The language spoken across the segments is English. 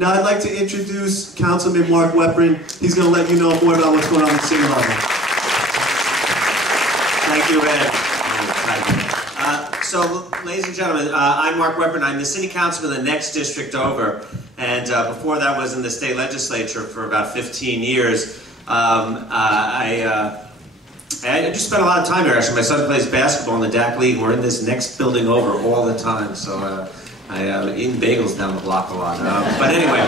Now I'd like to introduce Councilman Mark WEPRIN. He's going to let you know more about what's going on at the city level. Thank you, Ed. So, ladies and gentlemen, I'm Mark WEPRIN. I'm the city councilman in the next district over. And before that was in the state legislature for about 15 years. I just spent a lot of time here. Actually, my son plays basketball in the DAC League. We're in this next building over all the time. So I eat bagels down the block a lot. But anyway,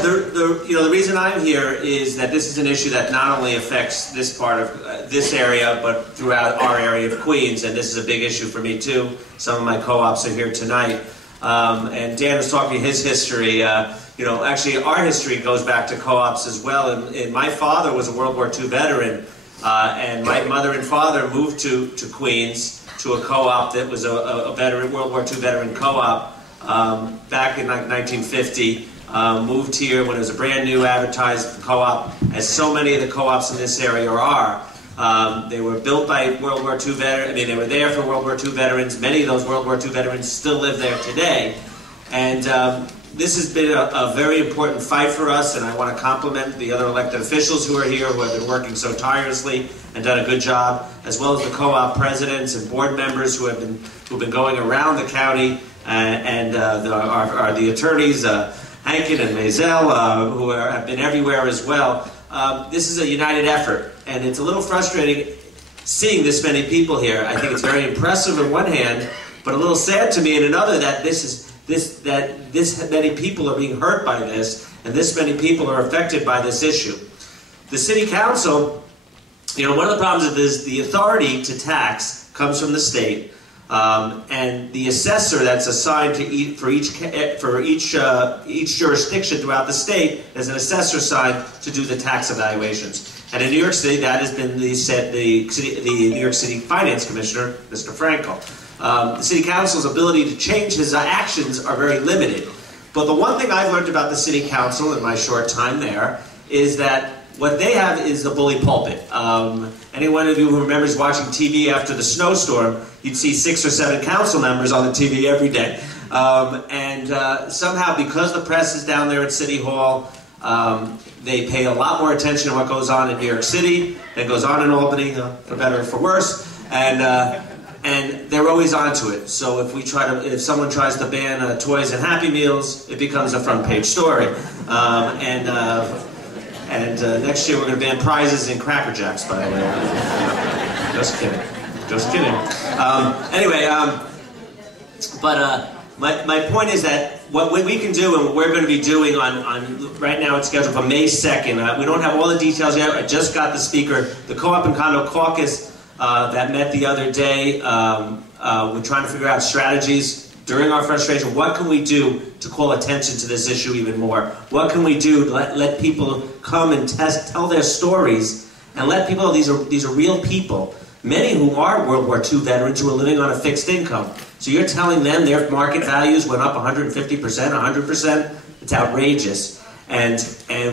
the reason I'm here is that this is an issue that not only affects this part of this area, but throughout our area of Queens, and this is a big issue for me too. Some of my co-ops are here tonight, and Dan was talking his history. Actually our history goes back to co-ops as well. And my father was a World War II veteran, and my mother and father moved to Queens to a co-op that was a veteran, World War II veteran co-op back in 1950. Moved here when it was a brand new advertised co-op, as so many of the co-ops in this area are. They were built by World War II veterans. I mean, they were there for World War II veterans. Many of those World War II veterans still live there today. And this has been a very important fight for us, and I want to compliment the other elected officials who are here, who have been working so tirelessly and done a good job, as well as the co-op presidents and board members who've been going around the county, and the attorneys, Hankin and Maisel, who have been everywhere as well. This is a united effort, and it's a little frustrating seeing this many people here. I think it's very impressive on one hand, but a little sad to me in another that this many people are being hurt by this, and this many people are affected by this issue. The city council, one of the problems is the authority to tax comes from the state. And the assessor that's assigned to for each jurisdiction throughout the state is an assessor assigned to do the tax evaluations. And in New York City, that has been the New York City Finance Commissioner, Mr. Frankel. The City Council's ability to change his actions are very limited. But the one thing I've learned about the City Council in my short time there is that what they have is the bully pulpit. Any one of you who remembers watching TV after the snowstorm, you'd see 6 or 7 council members on the TV every day. Somehow, because the press is down there at City Hall, they pay a lot more attention to what goes on in New York City than goes on in Albany, for better or for worse. And they're always onto it. So if someone tries to ban toys and Happy Meals, it becomes a front page story. Next year we're going to ban prizes in Cracker Jacks, by the way. Just kidding. Just kidding. My point is that what we can do and what we're going to be doing on right now it's scheduled for May 2nd. We don't have all the details yet. I just got the speaker. The Co-op and Condo Caucus that met the other day. We're trying to figure out strategies during our frustration. What can we do to call attention to this issue even more? What can we do to let people come and tell their stories and let people know these are real people. Many who are World War II veterans who are living on a fixed income. So you're telling them their market values went up 150%, 100%? It's outrageous. And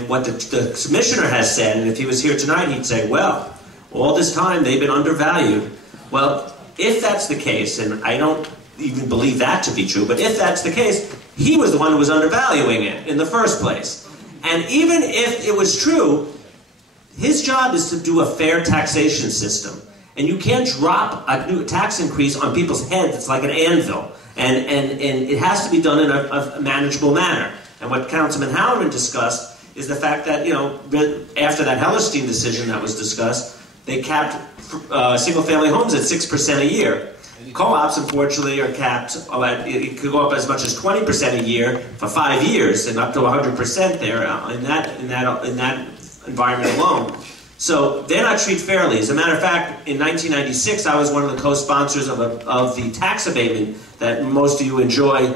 what the commissioner has said, and if he was here tonight, he'd say, well, all this time they've been undervalued. Well, if that's the case, and I don't even believe that to be true, but if that's the case, he was the one who was undervaluing it in the first place. And even if it was true, his job is to do a fair taxation system. And you can't drop a new tax increase on people's heads. It's like an anvil. And it has to be done in a manageable manner. And what Councilman Halloran discussed is the fact that, after that Hellerstein decision that was discussed, they capped single-family homes at 6% a year. Co-ops, unfortunately, are capped. It could go up as much as 20% a year for 5 years, and up to 100% there in that environment alone. So they're not treated fairly. As a matter of fact, in 1996, I was one of the co-sponsors of the tax abatement that most of you enjoy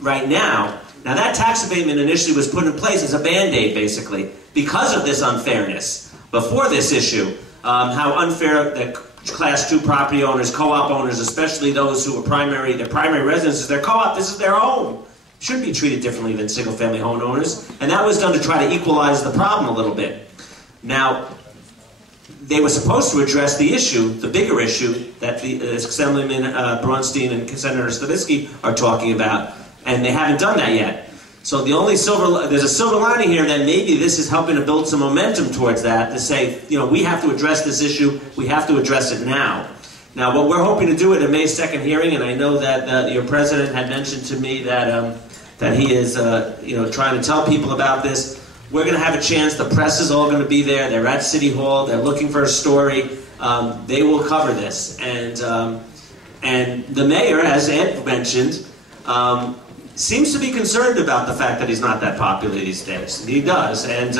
right now. Now, that tax abatement initially was put in place as a Band-Aid, basically, because of this unfairness. Before this issue, how unfair that Class 2 property owners, co-op owners, especially those who are their primary residence is their co-op, this is their home, shouldn't be treated differently than single-family homeowners. And that was done to try to equalize the problem a little bit. Now, they were supposed to address the issue, the bigger issue, that Assemblyman Braunstein and Senator Stavisky are talking about, and they haven't done that yet. So there's a silver lining here that maybe this is helping to build some momentum towards that, to say, we have to address this issue, we have to address it now. Now, what we're hoping to do at a May 2nd hearing, and I know that your president had mentioned to me that he is, trying to tell people about this. We're going to have a chance. The press is all going to be there. They're at City Hall. They're looking for a story. They will cover this, and the mayor, as Ed mentioned, seems to be concerned about the fact that he's not that popular these days. He does, and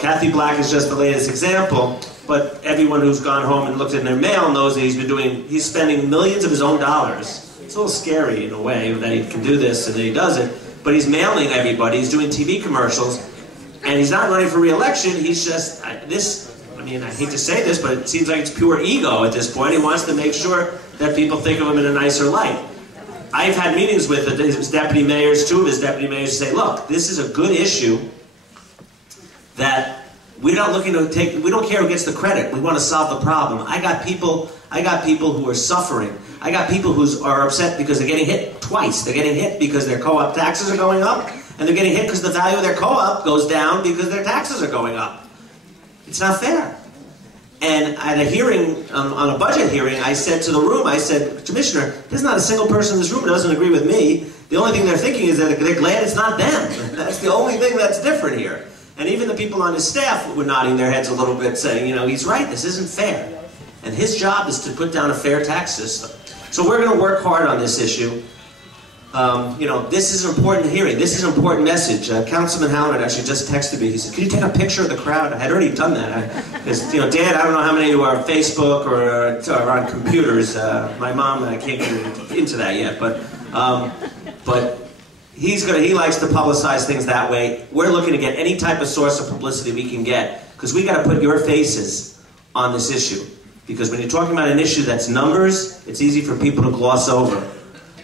Kathy Black is just the latest example. But everyone who's gone home and looked in their mail knows that he's spending millions of his own dollars. It's a little scary in a way that he can do this and that he does it. But he's mailing everybody. He's doing TV commercials, and he's not running for re-election. He's just I hate to say this, but it seems like it's pure ego at this point. He wants to make sure that people think of him in a nicer light. I've had meetings with his deputy mayors, two of his deputy mayors, say, look, this is a good issue that we're not looking to take. We don't care who gets the credit. We want to solve the problem. I got people who are suffering. I got people who are upset because they're getting hit twice. They're getting hit because their co-op taxes are going up, and they're getting hit because the value of their co-op goes down because their taxes are going up. It's not fair. And at a hearing, on a budget hearing, I said to the room, I said, Commissioner, there's not a single person in this room who doesn't agree with me. The only thing they're thinking is that they're glad it's not them. That's the only thing that's different here. And even the people on his staff were nodding their heads a little bit, saying, he's right, this isn't fair. And his job is to put down a fair tax system. So we're going to work hard on this issue. This is an important hearing. This is an important message. Councilman Howard actually just texted me. He said, "Can you take a picture of the crowd?" I had already done that. Dad, I don't know how many of you are on Facebook or on computers. My mom, I can't get into that yet, but he likes to publicize things that way. We're looking to get any type of source of publicity we can get, because we got to put your faces on this issue. Because when you're talking about an issue that's numbers, it's easy for people to gloss over.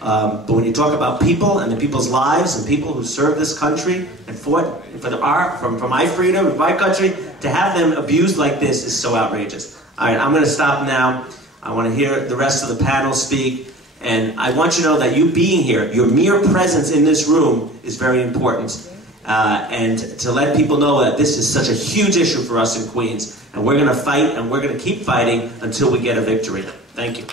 But when you talk about people and the people's lives and people who serve this country and fought for my freedom and my country, to have them abused like this is so outrageous. All right, I'm going to stop now. I want to hear the rest of the panel speak. And I want you to know that you being here, your mere presence in this room is very important. And to let people know that this is such a huge issue for us in Queens. And we're going to fight, and we're going to keep fighting until we get a victory. Thank you.